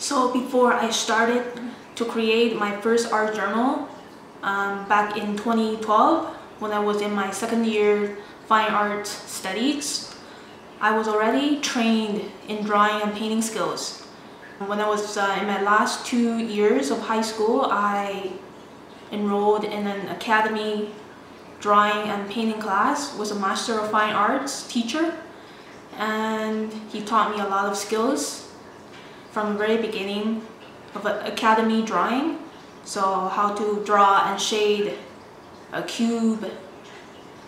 So before I started to create my first art journal back in 2012, when I was in my second year fine arts studies, I was already trained in drawing and painting skills. When I was in my last 2 years of high school, I enrolled in an academy drawing and painting class with a Master of Fine Arts teacher, and he taught me a lot of skills from the very beginning of academy drawing. So how to draw and shade a cube,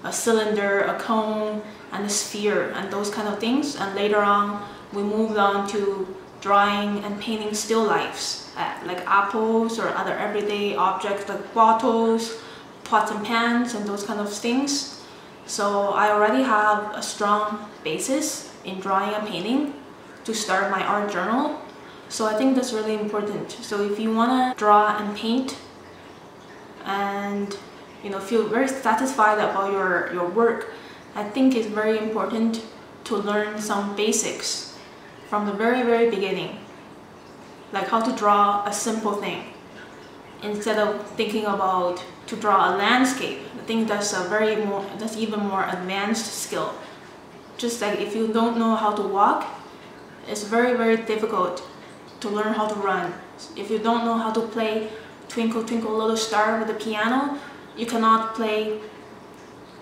a cylinder, a cone, and a sphere, and those kind of things. And later on, we moved on to drawing and painting still lifes, like apples or other everyday objects like bottles, pots and pans, and those kind of things. So I already have a strong basis in drawing and painting to start my art journal. So I think that's really important. So if you want to draw and paint and feel very satisfied about your work, I think it's very important to learn some basics from the very beginning, like how to draw a simple thing instead of thinking about to draw a landscape. I think that's that's even more advanced skill. Just like if you don't know how to walk, it's very difficult to learn how to run. If you don't know how to play Twinkle Twinkle Little Star with the piano, you cannot play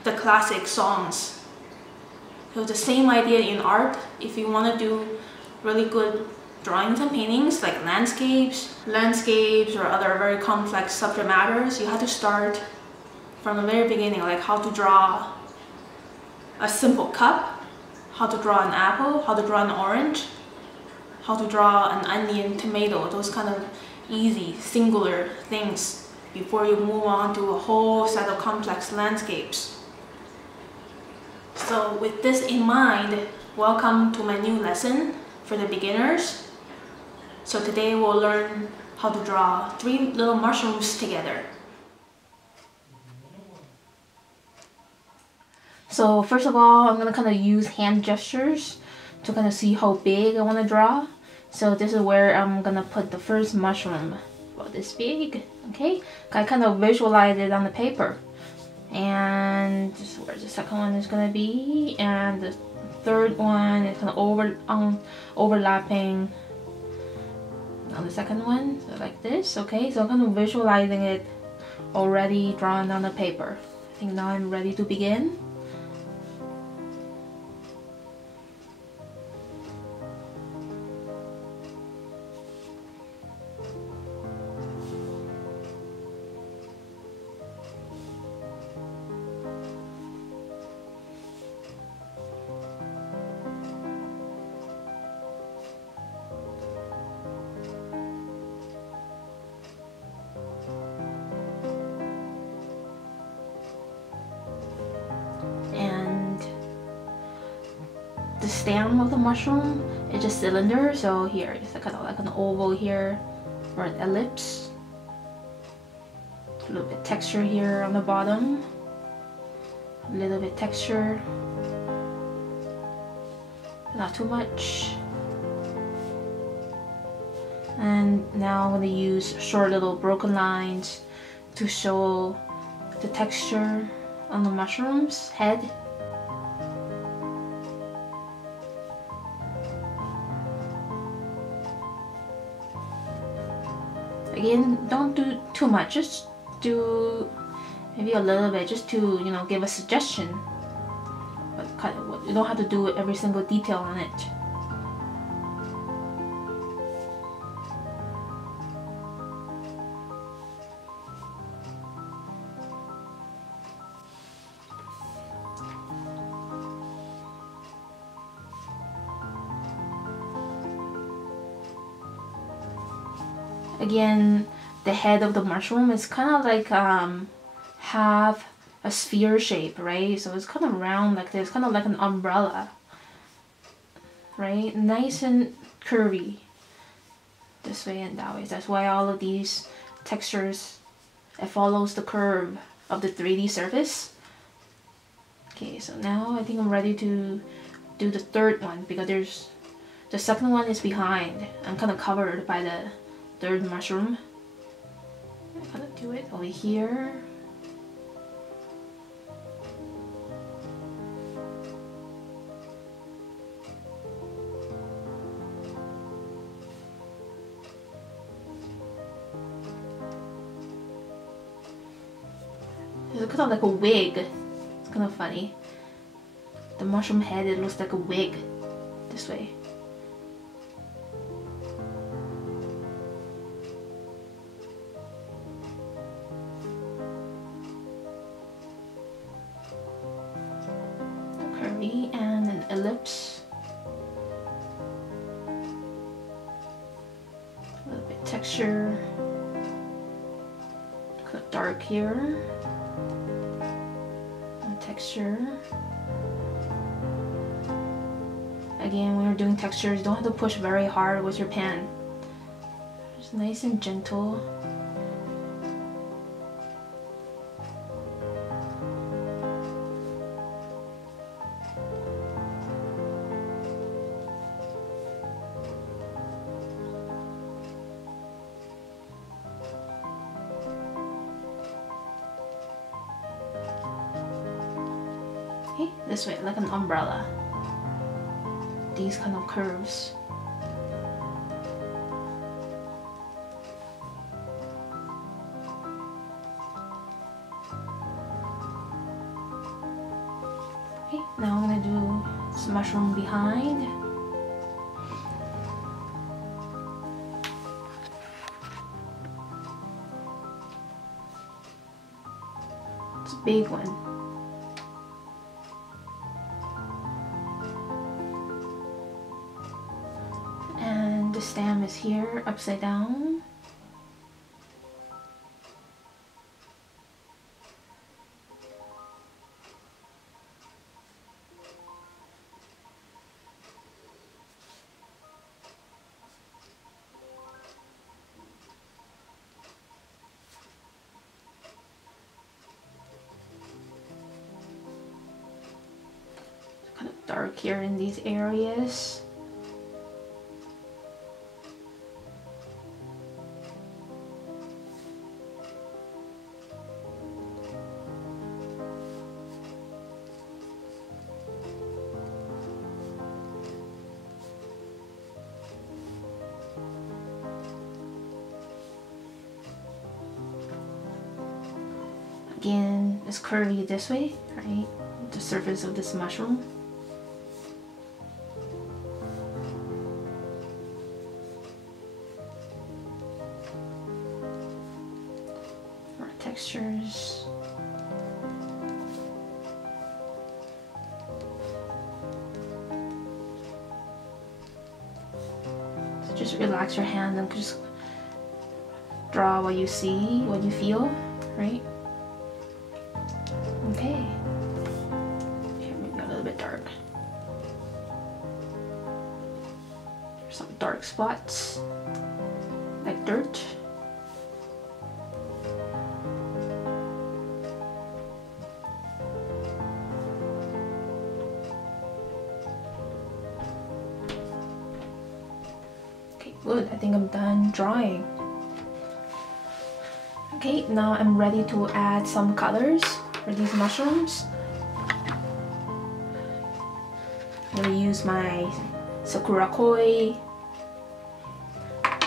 the classic songs. So the same idea in art. If you want to do really good drawings and paintings like landscapes or other very complex subject matters, you have to start from the very beginning, like how to draw a simple cup, how to draw an apple, how to draw an orange, how to draw an onion, tomato, those kind of easy, singular things before you move on to a whole set of complex landscapes. So with this in mind, welcome to my new lesson for the beginners. So today we'll learn how to draw 3 little mushrooms together. So first of all, I'm going to kind of use hand gestures to kind of see how big I want to draw. So this is where I'm going to put the first mushroom, about this big, okay? I kind of visualize it on the paper. And this is where the second one is going to be, and the third one is kind of overlapping on the second one, so like this, okay? So I'm kind of visualizing it already drawn on the paper. I think now I'm ready to begin. The stem of the mushroom is just cylinder, so here it's kind of like an oval here, or an ellipse. A little bit texture here on the bottom, a little bit texture, not too much. And now I'm going to use short little broken lines to show the texture on the mushroom's head. Again, don't do too much, just do maybe a little bit, just to give a suggestion. But you don't have to do every single detail on it. Again, the head of the mushroom is kind of like half a sphere shape, right? So it's kind of round like this, kind of like an umbrella, right? Nice and curvy this way and that way. That's why all of these textures, it follows the curve of the 3D surface. Okay, so now I think I'm ready to do the third one, because there's The second one is behind. I'm kind of covered by the third mushroom. I'm gonna do it over here. It's kind of like a wig. It's kind of funny. The mushroom head, it looks like a wig this way. Curvy and an ellipse. A little bit texture. Kind of dark here. Texture. Again, when you're doing textures, you don't have to push very hard with your pen. Just nice and gentle. This way, like an umbrella. These kind of curves. Okay, now I'm gonna do this mushroom behind. It's a big one. The stem is here, upside down. It's kind of dark here in these areas. Again, it's curvy this way, right? The surface of this mushroom. More textures. So just relax your hand and just draw what you see, what you feel, right? Okay. Here, maybe a little bit dark. There's some dark spots, like dirt. Okay, good. I think I'm done drawing. Okay, now I'm ready to add some colors for these mushrooms. I'm gonna use my Sakura Koi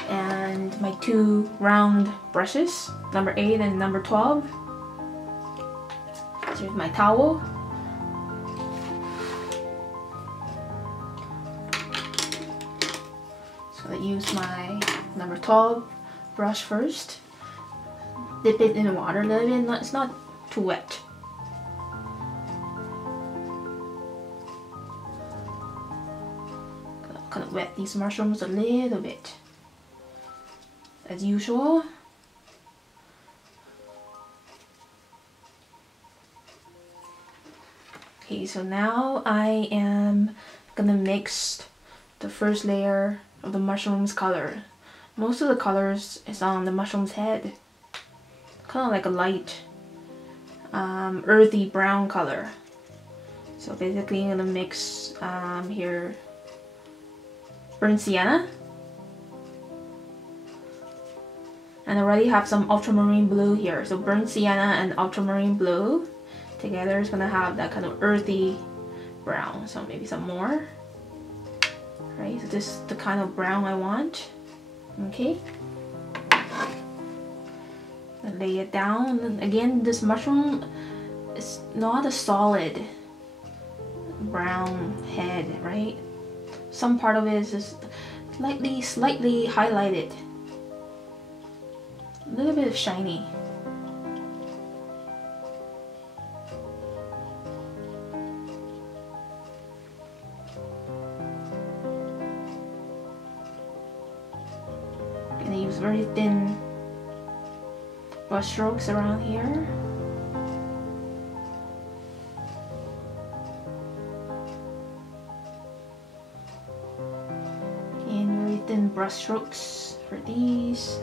and my two round brushes, number 8 and number 12. Here's my towel. So I use my number 12 brush first. Dip it in the water a little bit. It's not too wet. Kind of wet these mushrooms a little bit, as usual. Okay, so now I am gonna mix the first layer of the mushroom's color. Most of the colors is on the mushroom's head. Kind of like a light earthy brown color. So basically I'm gonna mix here burnt sienna. And I already have some ultramarine blue here. So burnt sienna and ultramarine blue together is gonna have that kind of earthy brown. So maybe some more. Right, so this is the kind of brown I want. Okay. And lay it down. And again, this mushroom is not a solid brown head, right? Some part of it is just slightly highlighted. A little bit of shiny. Gonna use very thin brush strokes around here. And very thin brush strokes for these.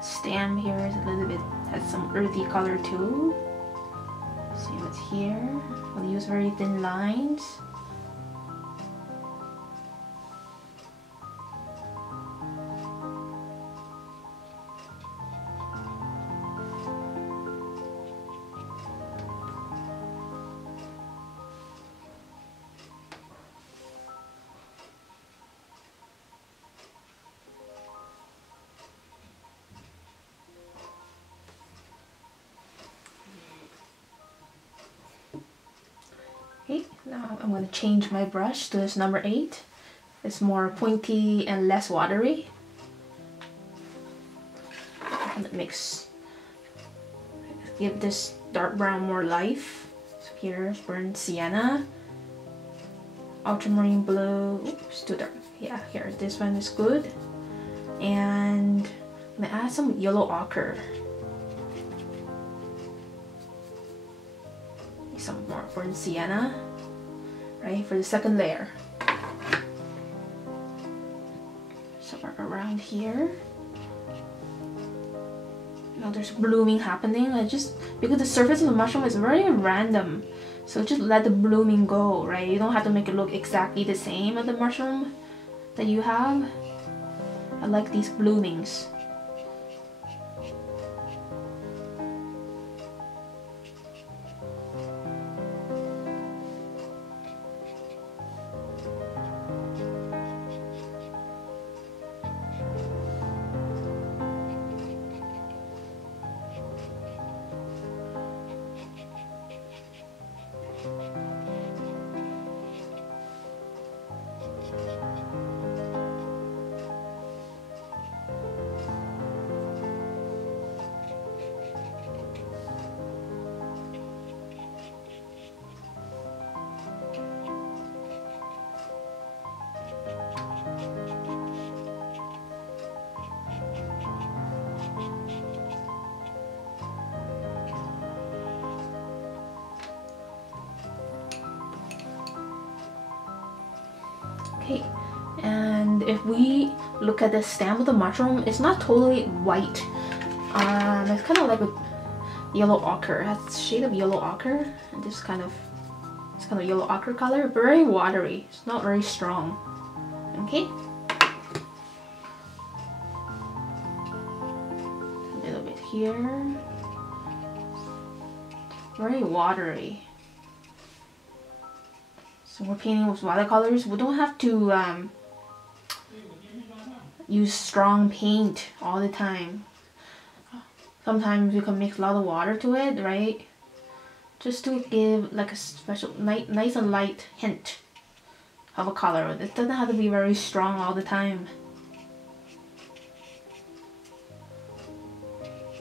Stem here is a little bit, has some earthy color too. See what's here. I'll use very thin lines. Okay, now I'm going to change my brush to this number 8. It's more pointy and less watery. And give this dark brown more life. So here's burnt sienna, ultramarine blue. Oops, too dark. Yeah, here, this one is good. And I'm going to add some yellow ochre. Some more burnt sienna, right, for the second layer. Somewhere around here. Now there's blooming happening. Because the surface of the mushroom is very random, so just let the blooming go, right? You don't have to make it look exactly the same as the mushroom that you have. I like these bloomings. Okay, and if we look at the stem of the mushroom, it's not totally white. It's kind of like a yellow ochre. It has a shade of yellow ochre, and this kind of yellow ochre color. Very watery. It's not very strong. Okay. A little bit here. Very watery. So we're painting with watercolors. We don't have to use strong paint all the time. Sometimes you can mix a lot of water to it, right? Just to give like a special, nice and light hint of a color. It doesn't have to be very strong all the time.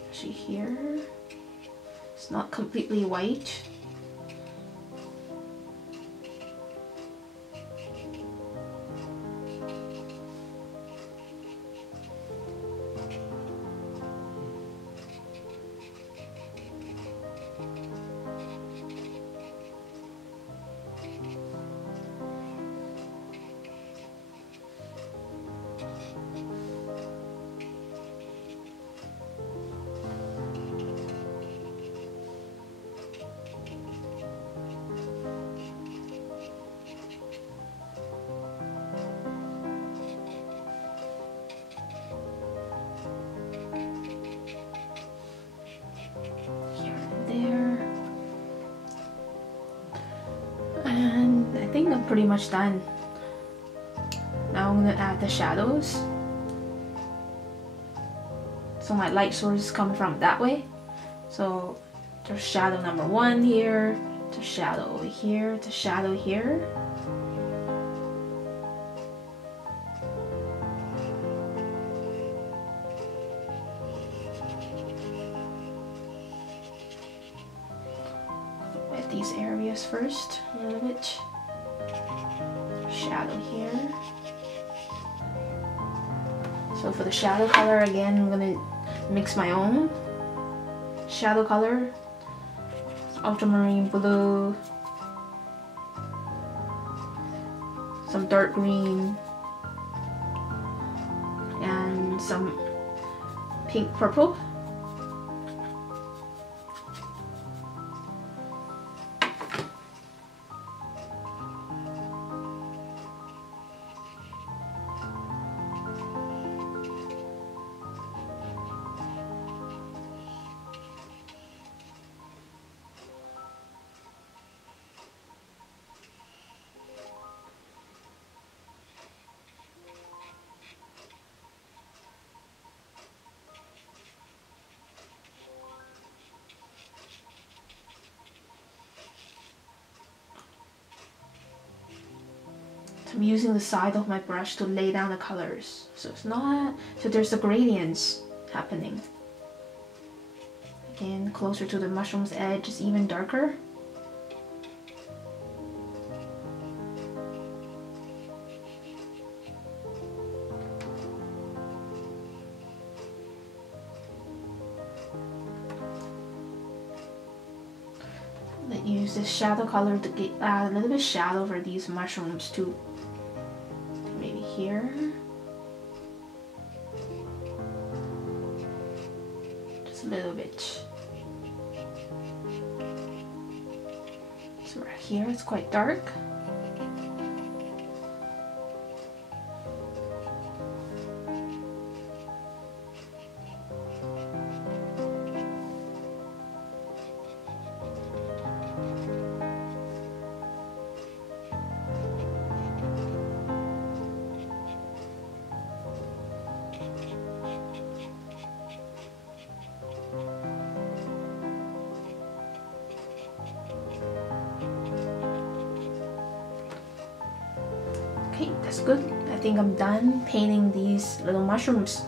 Actually here, it's not completely white. I'm pretty much done. Now I'm gonna add the shadows. So my light source is coming from that way. So there's shadow number 1 here, the shadow over here, the shadow here. At these areas first, a little bit. Shadow here. So for the shadow color, again, I'm gonna mix my own shadow color. Ultramarine blue, some dark green, and some pink purple. I'm using the side of my brush to lay down the colors, so there's the gradients happening. Again, closer to the mushroom's edge is even darker. Then use this shadow color to add a little bit of shadow for these mushrooms too. Maybe here. Just a little bit. So right here it's quite dark. Okay, that's good. I think I'm done painting these little mushrooms.